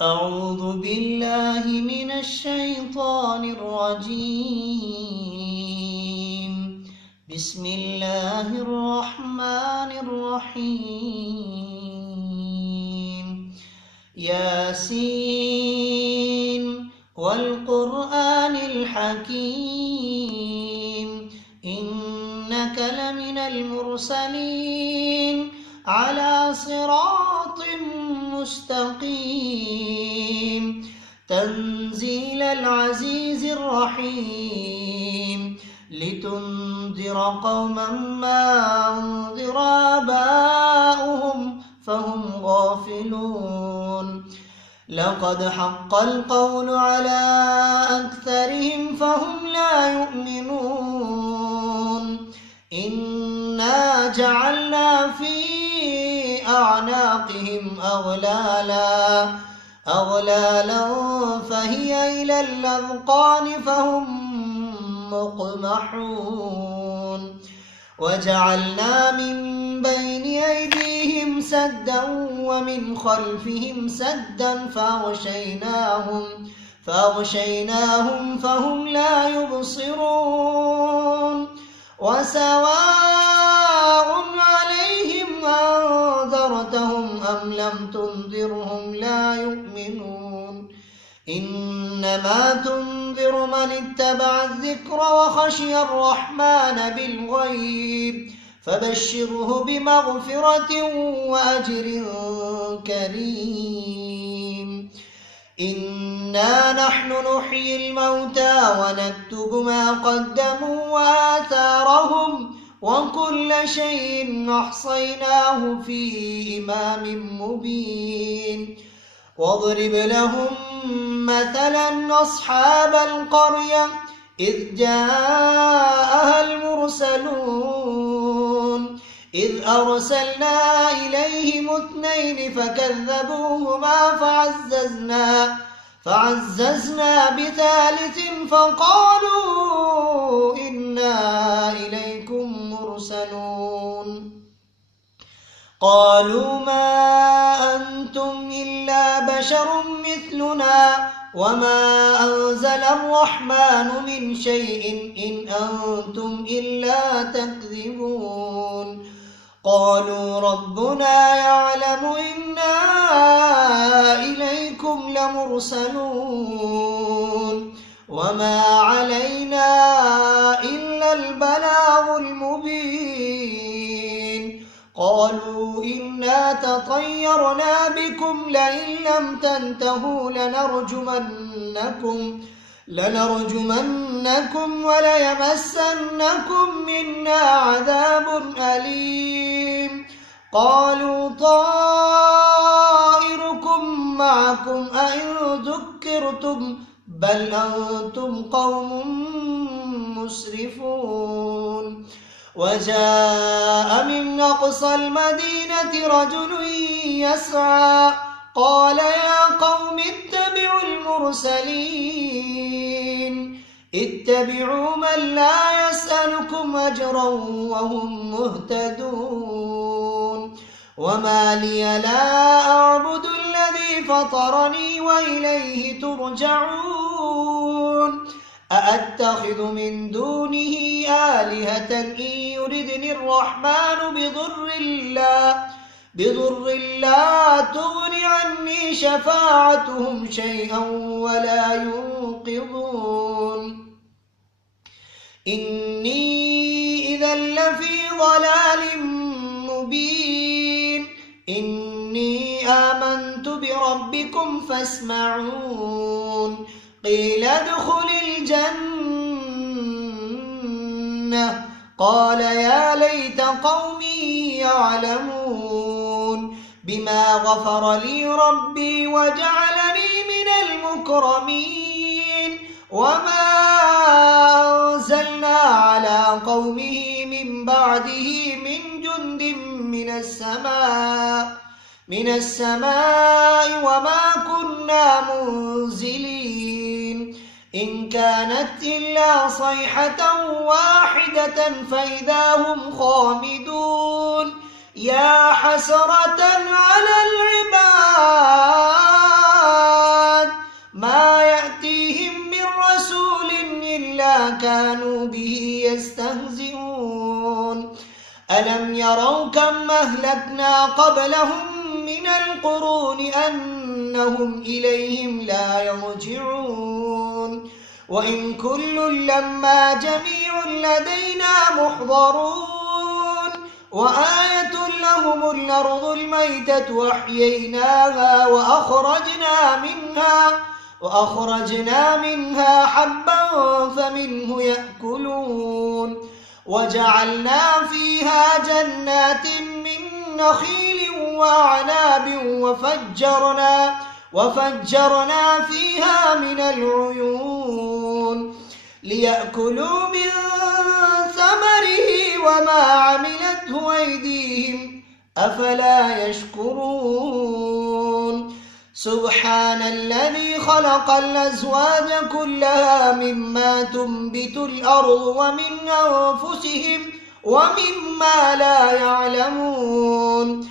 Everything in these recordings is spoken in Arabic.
أعوذ بالله من الشيطان الرجيم. بسم الله الرحمن الرحيم. ياسين والقرآن الحكيم إنك لمن المرسلين على صراط مستقيم تنزيل العزيز الرحيم لتنذر قوما ما أنذر آباؤهم فهم غافلون لقد حق القول على أكثرهم فهم لا يؤمنون إنا جعلنا في أعناقهم أغلالا فهي إلى الأذقان فهم مقمحون وجعلنا من بين أيديهم سدا ومن خلفهم سدا فأغشيناهم فهم لا يبصرون وسواء عليهم أنذرتهم أم لم تنذرهم لا يؤمنون إنما تنذر من اتبع الذكر وخشي الرحمن بالغيب فبشره بمغفرة وأجر كريم إنا نحن نحيي الموتى ونكتب ما قدموا وآثارهم وكل شيء أحصيناه في إمام مبين واضرب لهم مثلا أصحاب القرية إذ جاءها المرسلون إذ أرسلنا إليهم 2 فكذبوهما فعززنا بثالث فقالوا إنا إليكم مرسلون قالوا ما أنتم إلا بشر مثلنا وما أنزل الرحمن من شيء إن أنتم إلا تكذبون قالوا ربنا يعلم إنا إليكم لمرسلون وما علينا إلا البلاغ المبين قالوا إنا تطيرنا بكم لئن لم تنتهوا لنرجمنكم وليمسنكم منا عذاب أليم قالوا طائركم معكم أئن ذكرتم بل أنتم قوم مسرفون وجاء من أقصى المدينة رجل يسعى قال يا قوم اتبعوا المرسلين اتبعوا من لا يسألكم أجرا وهم مهتدون وما لي لا أعبد الذي فطرني وإليه ترجعون أأتخذ من دونه آلهة إن يردني الرحمن بضر لا تغن عني شفاعتهم شيئا ولا ينقذون إني إذا لفي ضلال مبين إني آمنت بربكم فاسمعون قيل ادخل الجنة قال يا ليت قومي يعلمون بما غفر لي ربي وجعلني من المكرمين وما أنزلنا على قومه من بعده من جند من السماء وما كنا منزلين إن كانت إلا صيحة واحدة فإذا هم خامدون يا حسرة على العباد ألم يروا كم أهلكنا قبلهم من القرون أنهم إليهم لا يرجعون وإن كل لما جميع لدينا محضرون وآية لهم الأرض الميتة وأحييناها وأخرجنا منها حبا فمنه يأكلون وجعلنا فيها جنات من نخيل وأعناب وفجرنا فيها من العيون ليأكلوا من ثمره وما عملته أيديهم أفلا يشكرون سبحان الذي خلق الأزواج كلها مما تنبت الأرض ومن أنفسهم ومما لا يعلمون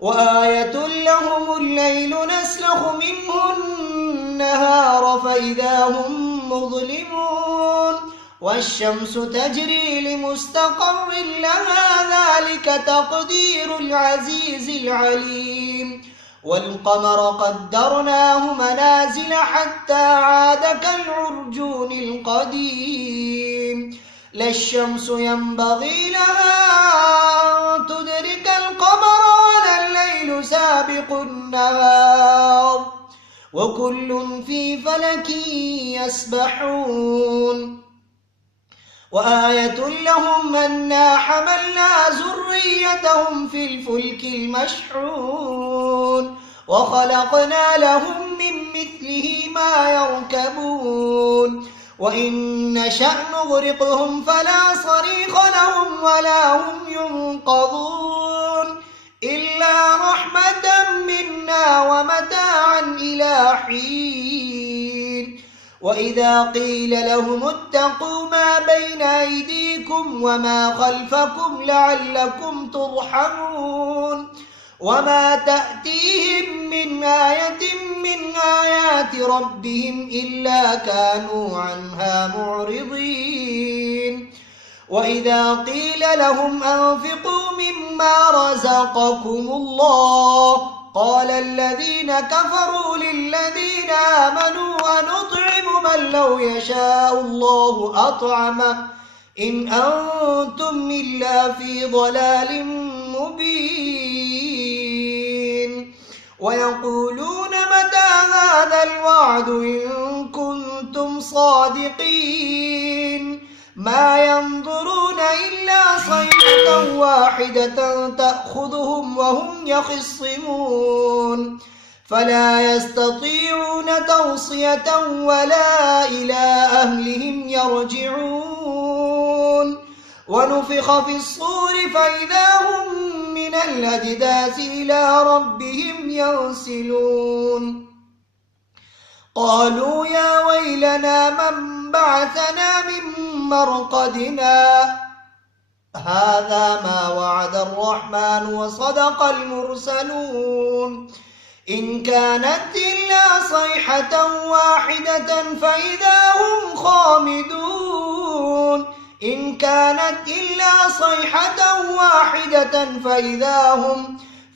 وآية لهم الليل نسلخ منه النهار فإذا هم مظلمون والشمس تجري لمستقر لها ذلك تقدير العزيز العليم والقمر قدرناه منازل حتى عاد كالعرجون القديم لا الشمس ينبغي لها أن تدرك القمر ولا الليل سابق النهار وكل في فلك يسبحون وآية لهم أنا حملنا ذريتهم في الفلك المشحون وخلقنا لهم من مثله ما يركبون وإن نشأ نغرقهم فلا صريخ لهم ولا هم ينقذون إلا رحمة منا ومتاعا إلى حين وإذا قيل لهم اتقوا ما بين أيديكم وما خلفكم لعلكم ترحمون وما تأتيهم من آية من آيات ربهم إلا كانوا عنها معرضين وإذا قيل لهم أنفقوا مما رزقكم الله قال الذين كفروا للذين آمنوا أنطعم من لو يشاء الله أطعمه إن أنتم إلا في ضلال مبين ويقولون متى هذا الوعد إن كنتم صادقين ما ينظرون إلا صيحة واحدة تأخذهم وهم يخصمون فلا يستطيعون توصية ولا إلى أهلهم يرجعون ونفخ في الصور فإذا هم من الأجداث إلى ربهم ينسلون قالوا يا ويلنا من بعثنا من مرقدنا هذا ما وعد الرحمن وصدق المرسلون إن كانت إلا صيحة واحدة فإذا هم خامدون إن كانت إلا صيحة واحدة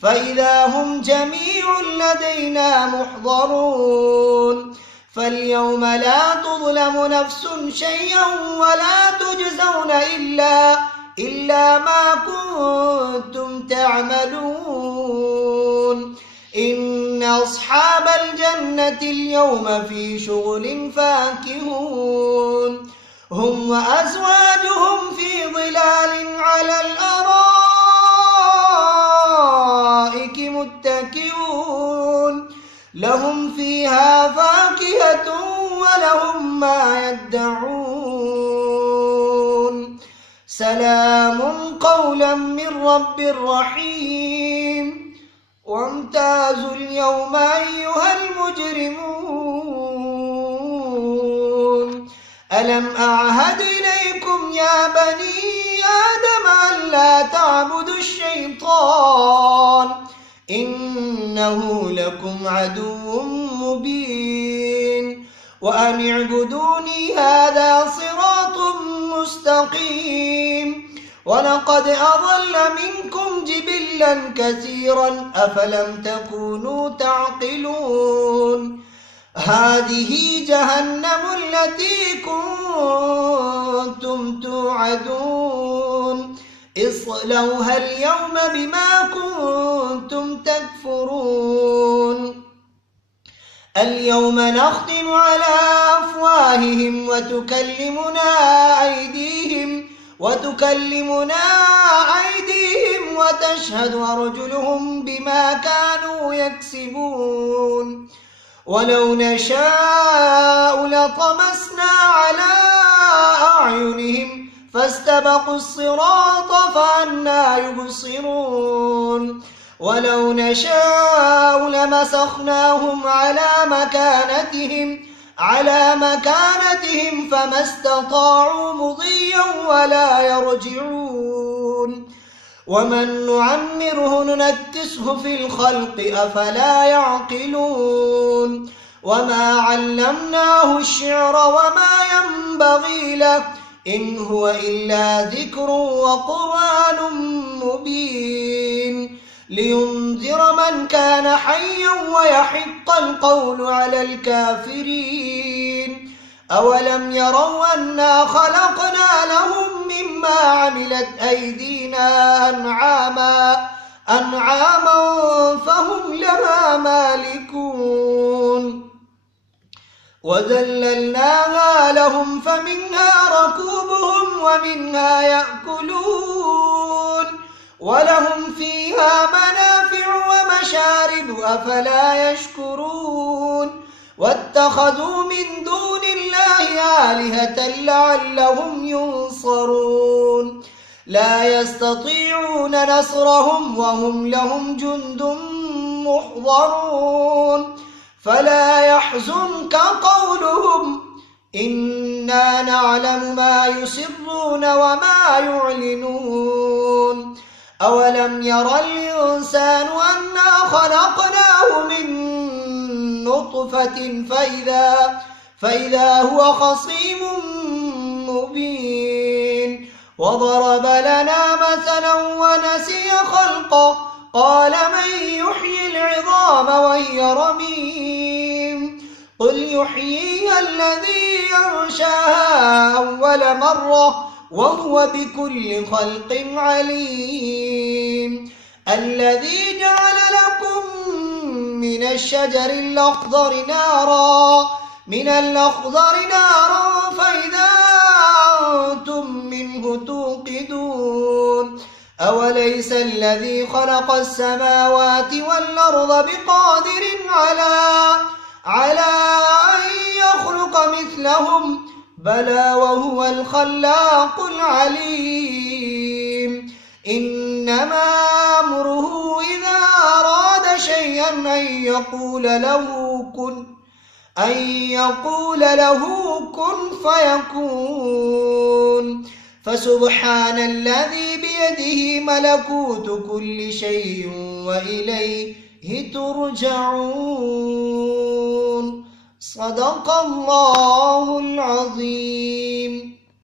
فإذا هم جميع لدينا محضرون فاليوم لا تظلم نفس شيئا ولا تجزون إلا ما كنتم تعملون إن أصحاب الجنة اليوم في شغل فاكهون هم وأزواجهم في ظلال على الأرائك متكئون لهم فيها فاكهة ولهم ما يدعون سلام قولا من رب رحيم وامتازوا اليوم أيها المجرمون ألم أعهد إليكم يا بني آدم ألا تعبدوا الشيطان إنه لكم عدو مبين وأن اعبدوني هذا صراط مستقيم ولقد أضل منكم جبلا كثيرا أفلم تكونوا تعقلون هذه جهنم التي كنتم توعدون اصلوها اليوم بما كنتم تكفرون اليوم نختم على أفواههم وتكلمنا أيديهم وتشهد أرجلهم بما كانوا يكسبون ولو نشاء لطمسنا على أعينهم فاستبقوا الصراط فأنى يبصرون ولو نشاء لمسخناهم على مكانتهم فما استطاعوا مضيا ولا يرجعون ومن نعمره ننكسه في الخلق أفلا يعقلون وما علمناه الشعر وما ينبغي له إن هو إلا ذكر وقرآن مبين لينذر من كان حيا ويحق القول على الكافرين أولم يروا أنا خلقنا لهم مما عملت أيدينا أنعاما فهم لها مالكون وذللناها لهم فمنها ركوبهم ومنها يأكلون ولهم فيها منافع ومشارب أفلا يشكرون واتخذوا من دون الله آلهة لعلهم ينصرون لا يستطيعون نصرهم وهم لهم جند محضرون فلا يحزنك قولهم إنا نعلم ما يسرون وما يعلنون أولم ير الإنسان أنا خلقناه من نطفة فإذا هو خصيم مبين وضرب لنا مثلا ونسي خلقه قال من يحيي العظام وهي رميم قل يحييها الذي أنشاها أول مرة وهو بكل خلق عليم الذي جعل لكم من الشجر الأخضر نارا فإذا أنتم منه توقدون أوليس الذي خلق السماوات والأرض بقادر على أن يخلق مثلهم بلى وهو الخلاق العليم إنما أمره إذا أراد شيئا أن يقول له كن فيكون فسبحان الذي بيده ملكوت كل شيء وإليه ترجعون صدق الله العظيم.